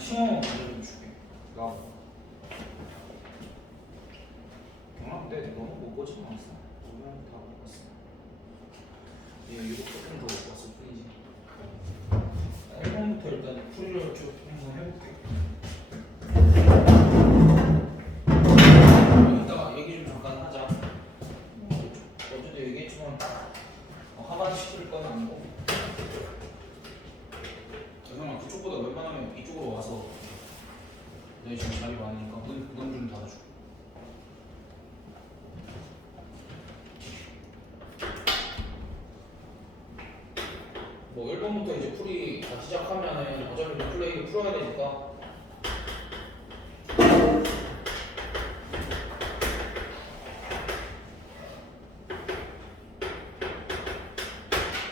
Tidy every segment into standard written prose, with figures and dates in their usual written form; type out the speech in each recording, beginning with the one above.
시험은 문제 좀 줄게. 나 경락대 너무 못 보진 않았어. 보면 다 못 봤어. 이거 조금 더 못 봤을 뿐이지. 1번부터 일단 풀이를 쭉 한번 해볼게. 이따가 얘기 좀 잠깐 하자. 어제도 얘기했지만 하반 시킬 건 아니고. 그냥 그쪽보다 웬만하면 이쪽으로 와서 내 지금 자리 많으니까 문 좀 닫아줘. 뭐 1번부터 이제 풀이 다 시작하면은 어차피 리플레이를 풀어야 되니까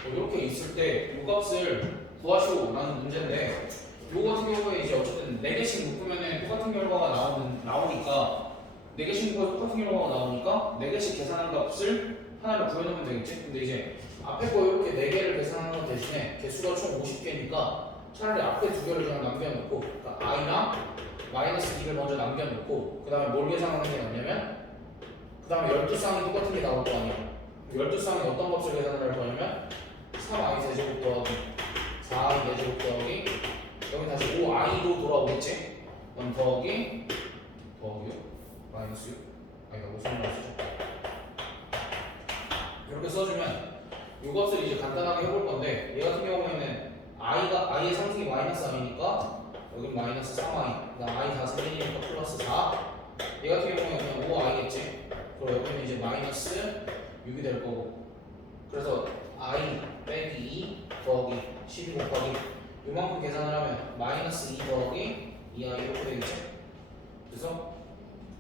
뭐 이렇게 있을 때 이 값을 구하시오 라는 문제인데 요 같은 경우에 이제 어쨌든 4개씩 묶으면은 똑같은 결과가 나오니까 4개씩 묶어서 똑같은 결과가 나오니까 4개씩 계산한 값을 하나를 구해놓으면 되겠지? 근데 이제 앞에 거 이렇게 4개를 계산하는 것 대신에 개수가 총 50개니까 차라리 앞에 2개를 그냥 남겨놓고 그러니까 i랑 마이너스 2를 먼저 남겨놓고 그 다음에 뭘 계산하는 게 낫냐면 그 다음에 12쌍이 똑같은 게 나올 거 아니야. 12쌍이 어떤 값을 계산을 할 거냐면 3i 세제곱 더하기 4i 제곱 더하기 여기 다시 5i로 돌아오겠지? 그럼 더하기요? 마이너스 6? 아니다 무슨 말을 쓰죠? 이렇게 써주면 이 값을 이제 간단하게 해볼 건데 얘 같은 경우에는 i의 상승이 마이너스 i니까 여기 마이너스 3i 그다음 i 다 3이니까 플러스 4 얘 같은 경우에는 그냥 5i겠지? 그리고 여기는 이제 마이너스 6이 될 거고 그래서 i 빼기 2 더하기 12 곱하기 요만큼 계산을 하면 마이너스 2 더하기 2i 이렇게 되겠지? 그래서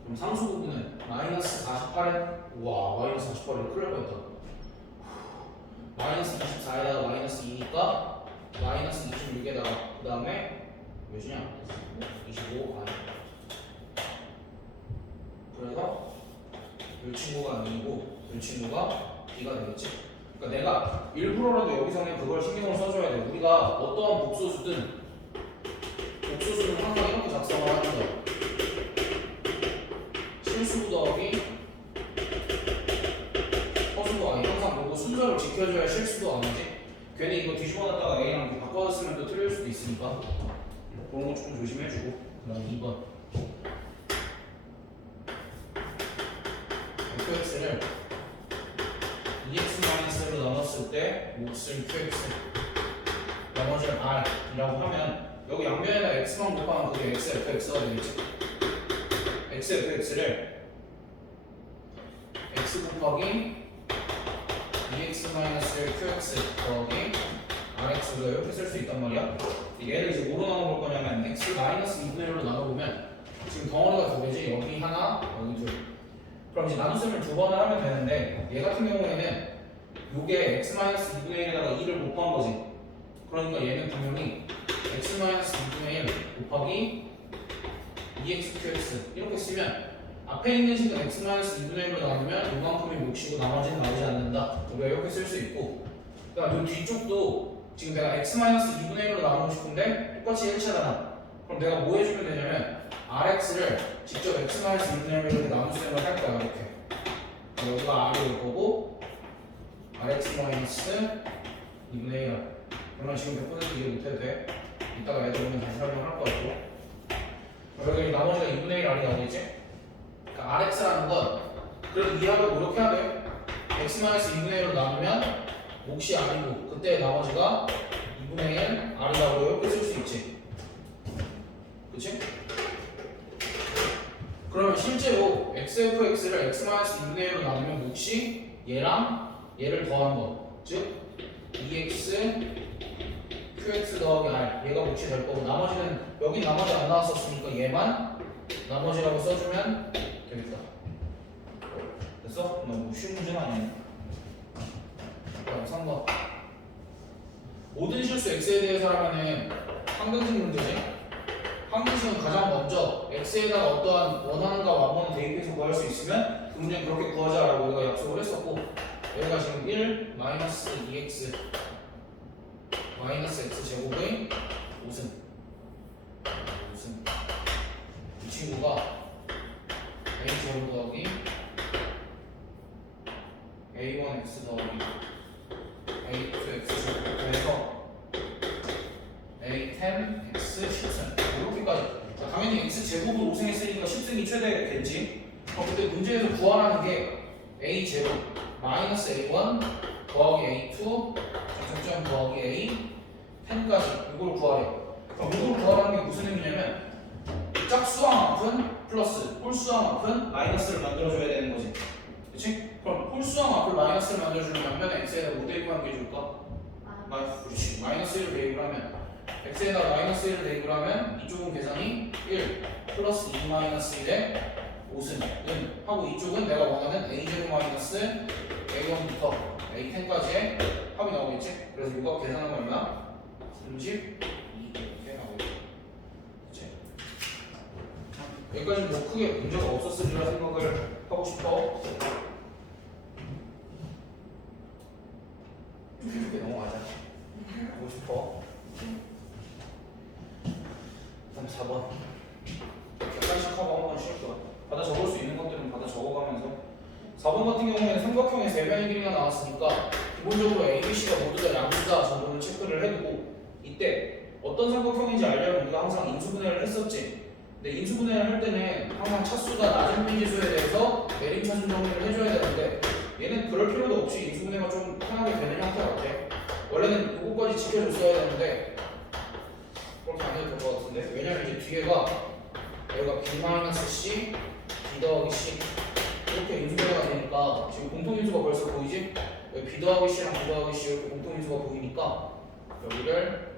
그럼 상수 부분은 마이너스 48에 와 마이너스 48에 큰일 날 뻔했다. 마이너스 24에다가 마이너스 2니까 마이너스 26에다가 그 다음에 몇이냐? 25 아니 그래서 이 친구가 2고 이 친구가 B가 되겠지? 그러니까 내가 일부러라도 여기서는 그걸 신경을 써줘야 돼. 우리가 어떠한 복소수든 복소수는 항상 이렇게 작성을 하는 거야. 실수 더하기 허수도 아니 항상 보고 순서를 지켜줘야 실수도 아니지. 괜히 이거 뒤집어놨다가 A랑 바꿔서 쓰면 또 틀릴 수도 있으니까 그런 거 조금 조심해주고 그 다음 2번 fx를 2x-1로 나눴을 때 몫을 qx 나머지를 r이라고 하면 여기 양면에다 x만 곱하면 그게 xfx가 되겠지. xfx를 x 곱하기 2x-qx 더하기 rx로 이렇게 쓸 수 있단 말이야. 얘를 이제 뭐로 나눠볼 거냐면 x-2분의 1로 나눠보면 지금 덩어리가 2개지. 여기 하나, 여기 둘. 그럼 이제 나눗셈을 2번을 하면 되는데 얘 같은 경우에는 요게 x-2분의 1에다가 2를 곱한 거지. 그러니까 얘는 분명히 x-2분의 1 곱하기 2xqx 이렇게 쓰면 앞에 있는 식은 x-2분의 1로 나누면 요만큼이 몫이고 나머지는 나오지 않는다. 우리가 이렇게 쓸 수 있고 그다음 요 뒤쪽도 지금 내가 x-2분의 1로 나누고 싶은데 똑같이 1차잖아. 그럼 내가 뭐 해주면 되냐면 rx를 직접 x-2분의 1로 이렇게 나눗셈을 할 거야. 이렇게 여기가 r이 올 거고 rx-2분의 1 그러면 지금 100% 이해 못해도 돼. 이따가 애들 오면 다시 설명할 거고 여기 나머지가 2분의 1 r이 나오겠지? 그러니까 rx라는 건 그래도 이해하려고 노력해야 돼. x-2분의 1로 나누면 몫이 r이고 그때 나머지가 2분의 1 r이라고 이렇게 쓸 수 있지. 그치? 그러면 실제로 xfx를 x-2분의 1로 나누면 몫이 얘랑 얘를 더한 거 즉 2x qx 더하기 r 얘가 몫이 될 거고 나머지는 여기 나머지 안 나왔었으니까 얘만 나머지라고 써주면 되겠다. 됐어? 너무 쉬운 문제는 아니네. 그럼 3번 모든 실수 x에 대해서 하면은 항등식 문제지. 항등식은 가장 먼저 x에다가 어떠한 원하는가 완원을 대입해서 구할 수 있으면 그 문제는 그렇게 구하자라고 우리가 약속을 했었고 여기가 지금 1 마이너스 2x 마이너스 x 제곱의 5승 무슨 이 친구가 a0 더하기 a1x 더하기 a2x 제곱해서 a10x 10승 이렇게까지. 자, 당연히 x 제곱을 5승했으니까 10승이 최대겠지. 그때 문제에서 구하라는 게 a 제곱 마이너스 a1 더하기 a2 점점 더하기 a 10까지 이걸 구하래. 그럼 이걸 구하라는 게 무슨 의미냐면 짝수항 앞은 플러스 홀수항 앞은 마이너스를 만들어줘야 되는 거지. 그치? 그럼 홀수항 앞을 마이너스를 만들어주는 반면에 x에다 뭐 대입하는 게 좋을까? 그렇지. 마이너스 1을 대입을 하면 x에다 마이너스 1을 대입을 하면 이쪽은 계산이 1 플러스 2 마이너스 1에 5승은 하고 이쪽은 내가 원하는 a0 마이너스 a1부터 a10까지의 합이 나오겠지? 그래서 이거 계산하면 얼마? 32 이렇게 나오겠지. 그치? 여기까지는 뭐 크게 문제가 없었으리라 생각을 하고 싶어. 이렇게 넘어가자. 하고 싶어. 그럼 4번. 객관식 하고 한번 쉴 거야. 받아 적을 수 있는 것들은 받아 적어가면서 4번 같은 경우에는 삼각형의 세변의 길이가 나왔으니까 기본적으로 A, B, C가 모두 다 양수다 정도를 체크를 해두고 이때 어떤 삼각형인지 알려면 우리가 항상 인수분해를 했었지. 근데 인수분해를 할 때는 항상 차수가 낮은 비지수에 대해서 내림차순 정리를 해줘야 되는데 얘는 그럴 필요도 없이 인수분해가 좀 편하게 되는 형태 같아. 원래는 이거까지 지켜줬어야 되는데 그렇게 안 해도 될 것 같은데 왜냐면 이제 뒤에가 여기가 b-c, b 더하기 c 이렇게 인수분해가 되니까 지금 공통인수가 벌써 보이지? 여기 b 더하기 c랑 b 더하기 c 이렇게 공통인수가 보이니까 여기를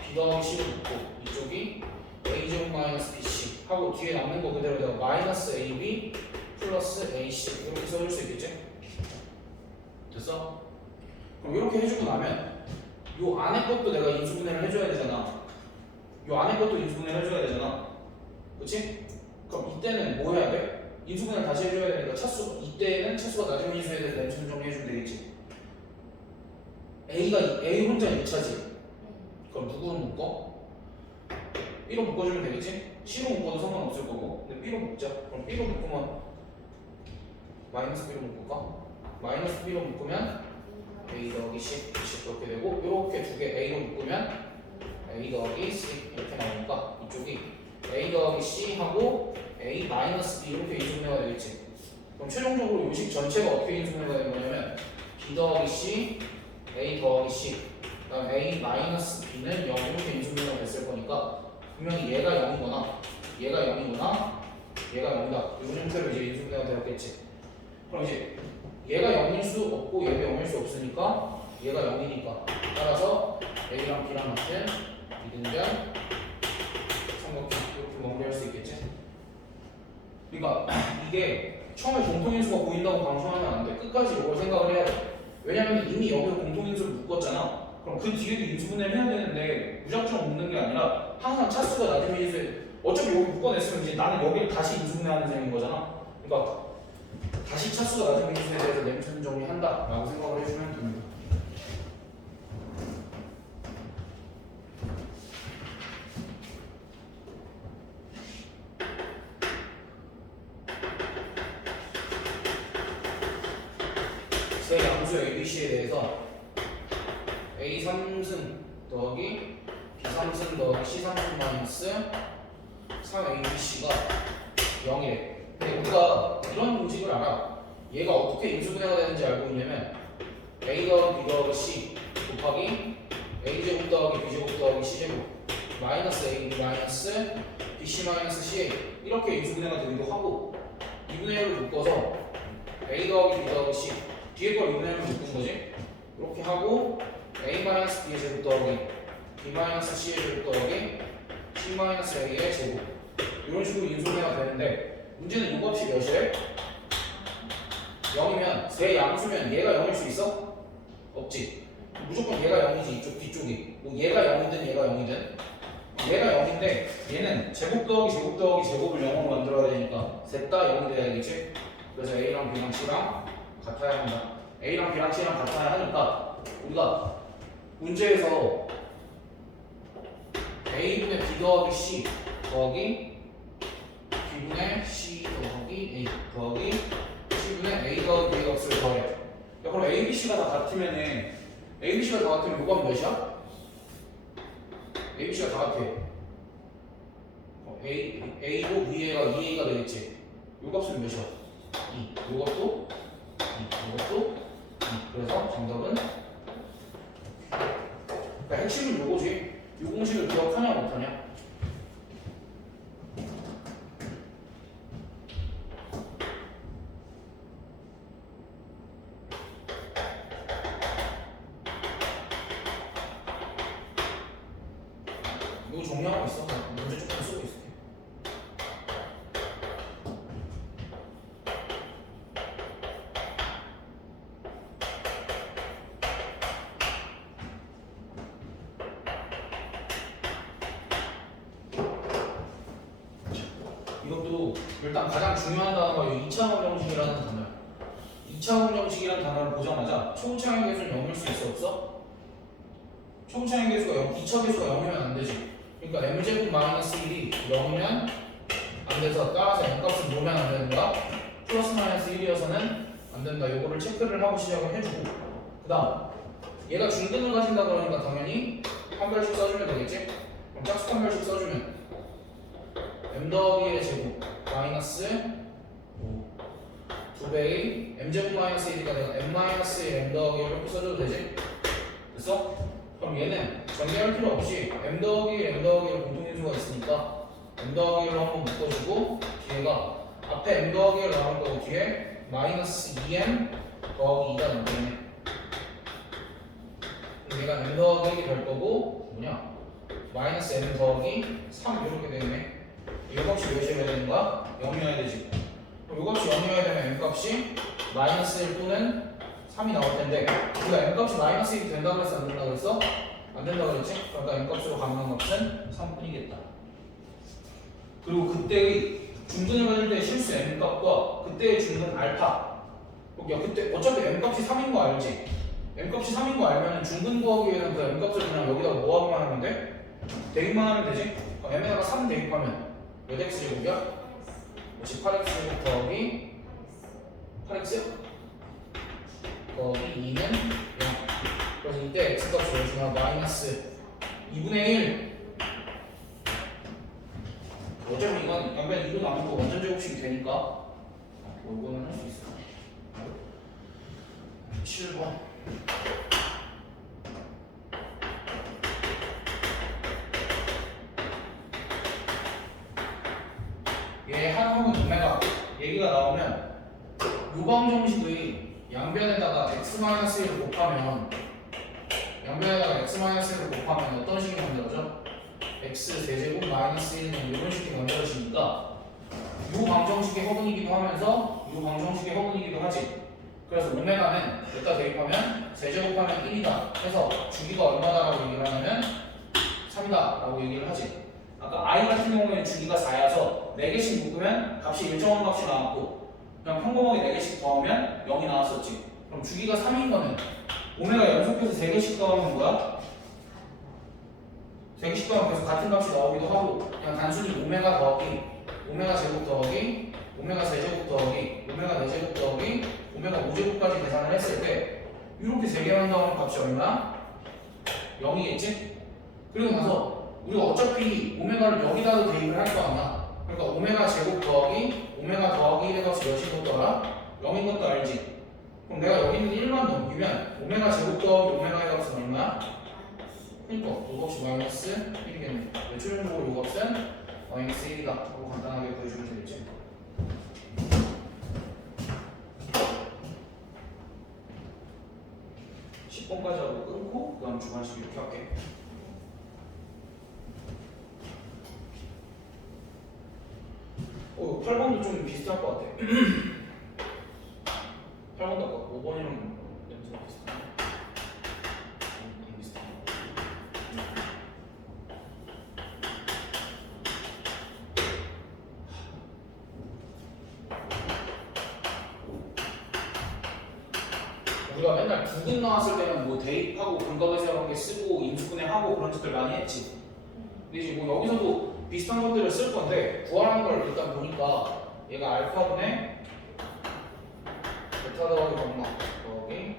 b 더하기 c로 놓고 이쪽이 a제곱 마이너스 bc 하고 뒤에 남는 거 그대로 내가 마이너스 ab 플러스 ac 이렇게 써줄 수 있겠지? 됐어? 그럼 이렇게 해주고 나면 요 안에 것도 내가 인수분해를 해줘야 되잖아. 요 안에 것도 인수분해를 해줘야 되잖아. 그치? 그럼 이때는 뭐 해야 돼? 인수분해를 다시 해줘야 되니까 차수 이때는 차수가 낮은 비지수에 대해서 램수는 정리해주면 되겠지. A 혼자 2차지. 그럼 누구는 묶어? B로 묶어주면 되겠지? C로 묶어도 상관없을 거고. 근데 B로 묶자. 그럼 B로 묶으면 마이너스 B로 묶을까? 마이너스 B로 묶으면 A 더하기 C 그렇게 되고 이렇게 두 개 A로 묶으면 A 더하기 C 이렇게 나오니까 이쪽이 A 더하기 C 하고 A 마이너스 B 이렇게 인수분해가 되겠지. 그럼 최종적으로 요식 전체가 어떻게 인수분해가 되는 거냐면 B 더하기 C, A 더하기 C 그다음 A 마이너스 B는 0 이렇게 인수분해가 됐을 거니까 분명히 얘가 0이거나 얘가 0이거나 얘가 0이다 이런 형태로 이제 인수분해가 되었겠지. 그럼 이제 얘가 0일 수 없고 얘가 0일 수 없으니까 얘가 0이니까 따라서 A랑 B랑 같은 이등변 삼각형 이렇게 마무리할 수 있겠지. 그러니까 이게 처음에 공통인수가 보인다고 방심하면 안 돼. 끝까지 이걸 생각을 해야 돼. 왜냐면 이미 여기서 공통인수를 묶었잖아. 그럼 그 뒤에도 인수분해를 해야 되는데 무작정 묶는 게 아니라 항상 차수가 낮은 비지수에 어차피 여기 묶어냈으면 이제 나는 여기를 다시 인수분해하는 셈인 거잖아. 그러니까 다시 차수가 낮은 비지수에 대해서 램수는 정리한다 라고 생각을 해주면 됩니다. 세 양수 ABC에 대해서 A 3승 더하기 B 3승 더하기 C 3승 마이너스 3ABC가 0이래. 근데 우리가 이런 공식을 알아. 얘가 어떻게 인수분해가 되는지 알고 있냐면 A 더하기 B 더하기 C 곱하기 A제곱 더하기 B제곱 더하기 C제곱 마이너스 AB 마이너스 BC 마이너스 CA 이렇게 인수분해가 되기도 하고 2분의 1을 묶어서 A 더하기 B 더하기 C 뒤에 걸 2분의 1을 묶은 거지. 이렇게 하고 A 마이너스 B의 제곱 더하기 B 마이너스 C의 제곱 더하기 C 마이너스 A의 제곱 이런 식으로 인수분해가 되는데 문제는 이 값이 몇이래? 0이면 세 양수면 얘가 0일 수 있어? 없지. 무조건 얘가 0이지 이쪽 뒤쪽이. 뭐 얘가 0이든 얘가 0이든 얘가 0인데 얘는 제곱 더하기 제곱 더하기 제곱을 0으로 만들어야 되니까 셋 다 0이 돼야 되겠지? 그래서 A랑 B랑 C랑 같아야 한다. A랑 B랑 C랑 같아야 하니까 우리가 문제에서 A분의 B 더하기 C 더하기 B분의 C 더하기 A 더하기 C분의 A 더하기 B의 값을 더해. 야, 그럼 A, B, C가 다 같으면은 A, B, C가 다 같으면 요값 몇이야? A, B, C가 다 같아. A고 B가 2A가 되겠지. 요 값은 몇이야? 2. 요것도 2. 요것도 2. 그래서 정답은 그러니까 핵심은 요거지. 요 공식을 기억하냐 못하냐? 이거 정리하고 있어. 문제 조금 쓰고 있을게. 이것도 일단 가장 중요한 단어가 이 2차원 정식이라는 단어야. 2차원 정식이라는 단어를 보자마자 초차의 계수는 0일 수 있어 없어? 초차의 계수가 0, 2차 계수가 0이면 안 되지. 그러니까 m제곱 마이너스 1이 0이면 안 돼서 따라서 m값은 놓으면 안 되는 거야. 플러스 마이너스 1이어서는 안 된다. 요거를 체크를 하고 시작을 해주고 그 다음 얘가 중근을 가진다 그러니까 당연히 한 별씩 써주면 되겠지? 그럼 짝수 한 별씩 써주면 m 더하기의 제곱 마이너스 2배의 m제곱 마이너스 1이니까 내가 m 마이너스 1 m 더하기 이렇게 써줘도 되지? 됐어? 그럼 얘는 전개할 필요 없이 m 더하기 m 더하기를 공통인수가 있으니까 m 더하기를 한번 묶어주고 뒤에가 앞에 m 더하기를 나올 거고 뒤에 마이너스 2m 더하기 2가 나오겠네. 그럼 얘가 m 더하기 1이 될 거고 뭐냐? 마이너스 m 더하기 3 이렇게 되겠네. 이 값이 몇이어야 되는 거야? 0이어야 되지. 그럼 이 값이 0이어야 되면 m 값이 마이너스 1 또는 3이 나올 텐데 우리가 m 값이 마이너스 1이 된다고 했어? 안 된다고 했어? 안 된다고 그랬지? 그러니까 m 값으로 가능한 값은 3뿐이겠다. 그리고 그때의 중근을 가질 때 실수 m 값과 그때의 중근 알파. 야 그때 어차피 m 값이 3인 거 알지? m 값이 3인 거 알면 중근 구하기 위해서는 그 m 값을 그냥 여기다가 뭐 하기만 하면 돼? 대입만 하면 되지? m에다가 3 대입하면 몇 x 제곱이야? 그렇지 8x 제곱 더하기 8x요? 더하기 2는 0. 그래서 이때 x 값이 얼마나 마이너스 2분의 1. 어차피 이건 양변 2로 나누고 완전 제곱식이 되니까 이거는 할 수 있어. 7번. 얘 한항은 오메가 얘기가 나오면 요방 정식의 양변에다가 x-1을 곱하면 양변에다가 x-1을 곱하면 어떤 식이 만들어져? x 세제곱 마이너스 1은 이런 식이 만들어지니까 요 방정식의 허분이기도 하면서 요 방정식의 허분이기도 하지. 그래서 오메가는 여기다 대입하면 세제곱하면 1이다 해서 주기가 얼마다라고 얘기를 하냐면 3이다 라고 얘기를 하지. 아까 i 같은 경우에는 주기가 4여서 4개씩 묶으면 값이 일정한 값이 나왔고 그냥 평범하게 4개씩 더하면 0이 나왔었지. 그럼 주기가 3인 거는 오메가 연속해서 3개씩 더하면 뭐야? 3개씩 더하면 계속 같은 값이 나오기도 하고 그냥 단순히 오메가 더하기 오메가 제곱 더하기 오메가 세제곱 더하기 오메가 4제곱 더하기 오메가 5제곱까지 계산을 했을 때 이렇게 3개만 더하면 값이 얼마나? 0이겠지? 그리고 나서 우리가 어차피 오메가를 여기다도 대입을 할 거 아니야. 그러니까 오메가 제곱 더하기 오메가 더하기 1의 값이 몇인 것도 알아? 0인 것도 알지? 그럼 내가 여기 있는 1만 넘기면 오메가 제곱 더하기 오메가의 값은 얼마야? 그러니까 이 값이 마이너스 1이겠네. 최종적으로 이 값은 마이너스 1이다 하고 간단하게 보여주면 되겠지. 까지 하고 끊고 그 다음 주관식 이렇게 할게. 어, 8번도 좀 비슷할 것 같아. 8번도 아까 5번이랑 냄새가 비슷하네. 비슷하네. 우리가 맨날 부분 나왔을 때는 뭐 대입하고 근거배설한 게 쓰고 인수분해하고 그런 짓들 많이 했지. 근데 이제 뭐 여기서도 비슷한 것들을 쓸 건데 구하라는 걸 일단 보니까 얘가 알파분의 베타 더하기 감마 더하기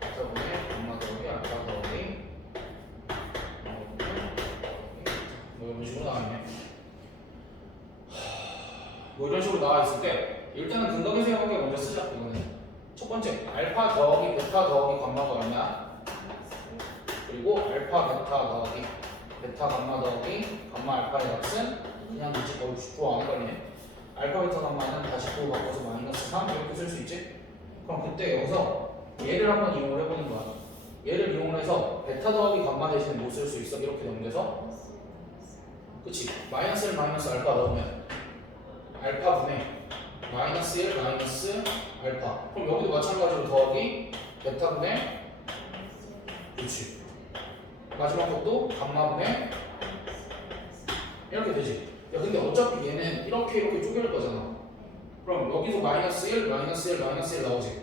베타분의 감마 더하기 알파 더하기 뭐 이런 식으로 나와있네. 뭐 이런 식으로 나와 있을 때 일단은 근각의 세관계 먼저 쓰자. 이거는 첫 번째 알파 더하기 베타 더하기 감마가 얼마야? 그리고 알파 베타 더하기 베타 감마 더하기 감마 알파의 값은 그냥 이제 거의 90% 안 헷갈리네. 알파 베타 감마는 다시 9 바꿔서 마이너스 3 이렇게 쓸 수 있지? 그럼 그때 여기서 얘를 한번 이용을 해보는 거야. 얘를 이용을 해서 베타 더하기 감마 대신에 뭐 쓸 수 있어? 이렇게 넘겨서 그치? 마이너스를 마이너스 알파 넣으면 알파분의 마이너스 1 마이너스 알파. 그럼 여기도 마찬가지로 더하기 베타분의 그치? 마지막 것도 감마분의 이렇게 되지. 야 근데 어차피 얘는 이렇게 쪼갤 거잖아. 그럼 여기서 마이너스 1 마이너스 1 마이너스 1 나오지.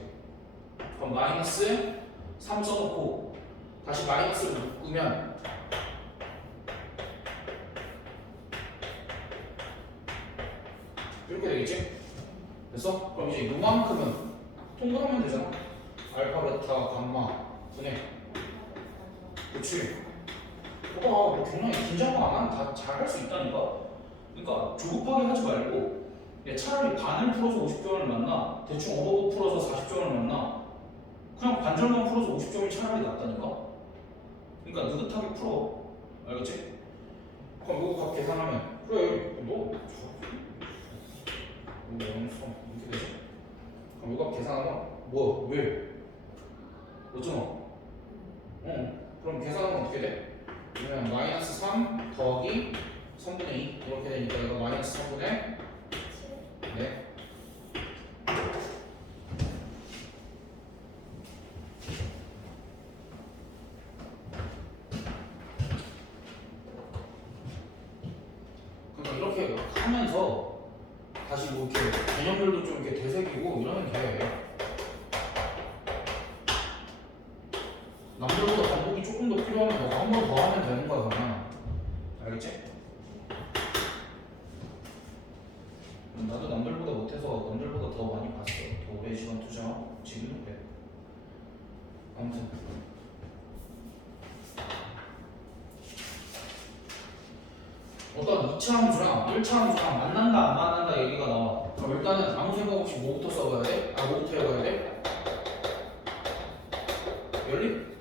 그럼 마이너스 3 써놓고 다시 마이너스를 묶으면 이렇게 되겠지? 됐어? 그럼 이제 요만큼은 통분하면 되잖아. 알파, 베타, 감마, 분해. 그치? 봐봐, 뭐 굉장히 긴장감 안 하면 다 잘 할 수 있다니까? 그러니까 조급하게 하지 말고 차라리 반을 풀어서 50점을 만나 대충 어버버 풀어서 40점을 만나 그냥 반절만 풀어서 50점이 차라리 낫다니까? 그러니까 느긋하게 풀어. 알겠지? 그럼 이거 값 계산하면 그래 너 영성 이렇게 되지? 그럼 이거 계산하면 뭐 왜? 어쩌나? 그럼 계산하면 어떻게 돼? 그러면 마이너스 3 더하기 3분의 2 이렇게 되니까 이거 마이너스 3분의 네. 그러니까 이렇게 하면서 다시 뭐 이렇게 개념들도 좀 이렇게 되새기고 이러면 돼. 남들보다 반복이 조금 더 필요하면 너가 한 번 더 하면 되는 거야 그러면. 알겠지? 나도 남들보다 못해서 남들보다 더 많이 봤어. 더 오래 시간 투자하고 지금도 그래. 아무튼 어떤 2차 함수랑 1차 함수랑 만난다 안 만난다 얘기가 나와. 그럼 일단은 아무 생각 없이 뭐부터 써봐야 돼? 뭐부터 해봐야 돼? 연립?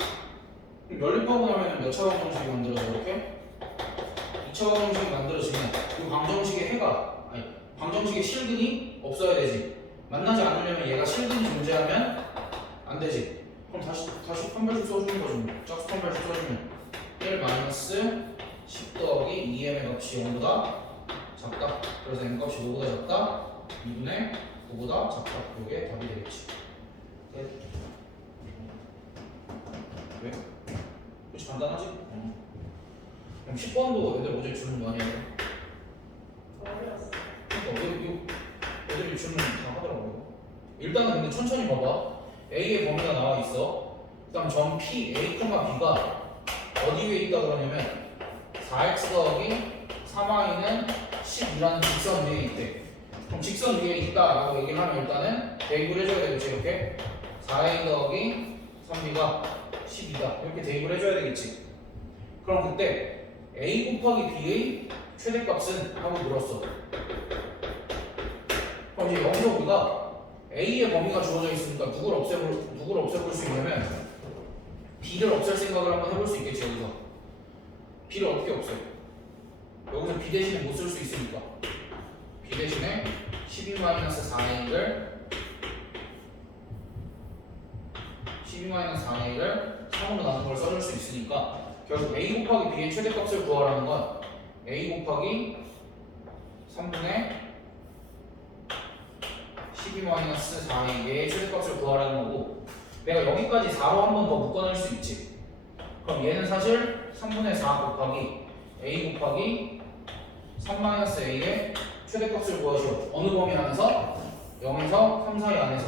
그럼 연립하고 나면 몇 차 방정식이 만들어져 이렇게? 2차 방정식이 만들어지면 그 방정식의 해가 아니 방정식의 실근이 없어야 되지. 만나지 않으려면 얘가 실근이 존재하면 안 되지. 그럼 다시 판별식 써주는 거지. 짝수 판별식 써주면 1 마이너스 10 더하기 2m의 값이 0보다 작다. 그래서 m값이 5보다 작다. 2분의 9보다 작다. 이게 답이 되겠지. 왜? 그렇지 간단하지? 그럼 10번도 애들 어제 질문 많이 하네. 그러니까 애들이 질문 다 하더라고요. 일단은 근데 천천히 봐봐. A의 범위가 나와 있어. 그다음 점 P, A, B가 어디 위에 있다 그러냐면 4x 더하기 3y는 10이라는 직선 위에 있대. 그럼 직선 위에 있다라고 얘기를 하면 일단은 대입을 해줘야 되겠지. 이렇게 4a 더하기 3b가 10이다 이렇게 대입을 해줘야 되겠지. 그럼 그때 a 곱하기 b의 최대값은 하고 물었어. 그럼 이제 여기서 우리가 a의 범위가 주어져 있으니까 누굴 없애볼 수 있냐면 b를 없앨 생각을 한번 해볼 수 있겠지. 여기서 b를 어떻게 없애? 여기서 b 대신에 못 쓸 수 있으니까 b 대신에 12-4a를 12-4a를 3으로 나눈 걸 써줄 수 있으니까 결국 a 곱하기 b의 최대값을 구하라는 건 a 곱하기 3분의 12-4a의 최대값을 구하라는 거고 내가 여기까지 4로 한 번 더 묶어낼 수 있지. 그럼 얘는 사실 3분의 4 곱하기 a 곱하기 3-a의 최대값을 구하시오. 어느 범위 안에서? 0에서 3 사이 안에서.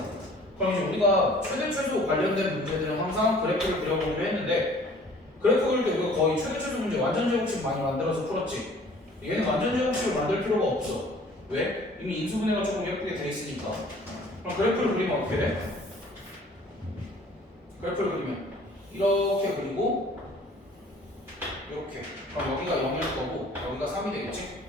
그럼 이제 우리가 최대 최소 관련된 문제들은 항상 그래프를 그려보기로 했는데 그래프 그릴 때 우리가 거의 최대 최소 문제 완전 제곱식 많이 만들어서 풀었지. 얘는 완전 제곱식을 만들 필요가 없어. 왜? 이미 인수분해가 조금 예쁘게 돼 있으니까. 그럼 그래프를 그리면 어떻게 돼? 그래프를 그리면 이렇게 그리고 이렇게. 그럼 여기가 0일 거고 여기가 3이 되겠지?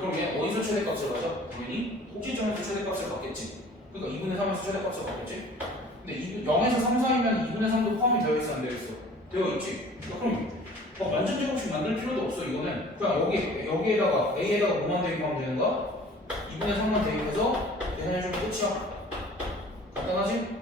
그럼 얘 어디서 최대값을 가져? 당연히 꼭지점에서 최대값을 받겠지. 그러니까 2분의 3에서 최대값을 받겠지? 근데 0에서 3 사이면 2분의 3도 포함이 되어 있어 안 되어 있어? 되어 있지? 그럼 완전 제곱식 만들 필요도 없어. 이거는 그냥 여기에다가 A에다가 뭐만 대입하면 되는가? 2분의 3만 대입해서 계산해주면 끝이야. 간단하지?